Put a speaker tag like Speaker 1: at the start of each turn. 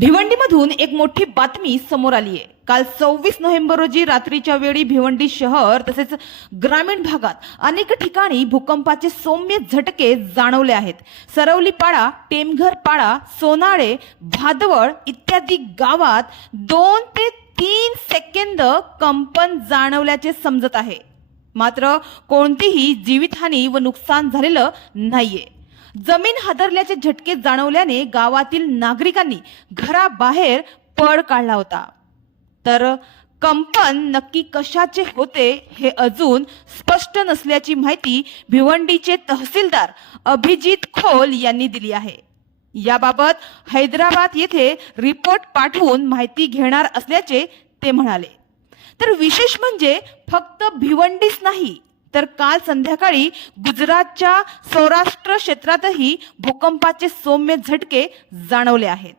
Speaker 1: भिवंडीमधून एक मोठी बातमी समोर आली आहे. काल सव्वीस नोव्हेंबर रोजी रात्रीच्या वेळी भिवंडी शहर तसेच ग्रामीण भागात अनेक ठिकाणी भूकंपाचे सौम्य झटके जाणवले आहेत. सरवली पाडा टेमघर पाडा सोनाळे भादवड इत्यादी गावात दोन ते तीन सेकंद कंपन जाणवल्याचे समजत आहे. मात्र कोणतीही जीवितहानी व नुकसान झालेलं नाहीये. जमीन हादरल्याचे झटके जाणवल्याने गावातील नागरिकांनी घराबाहेर पळ काढला होता. तर कंपन नक्की कशाचे होते हे अजून स्पष्ट नसल्याची माहिती भिवंडीचे तहसीलदार अभिजित खोल यांनी दिली आहे. याबाबत हैदराबाद येथे रिपोर्ट पाठवून माहिती घेणार असल्याचे ते म्हणाले. तर विशेष म्हणजे फक्त भिवंडीच नाही तर काल संध्याकाळी गुजरातच्या सौराष्ट्र क्षेत्रातही भूकंपाचे सौम्य झटके जाणवले आहेत.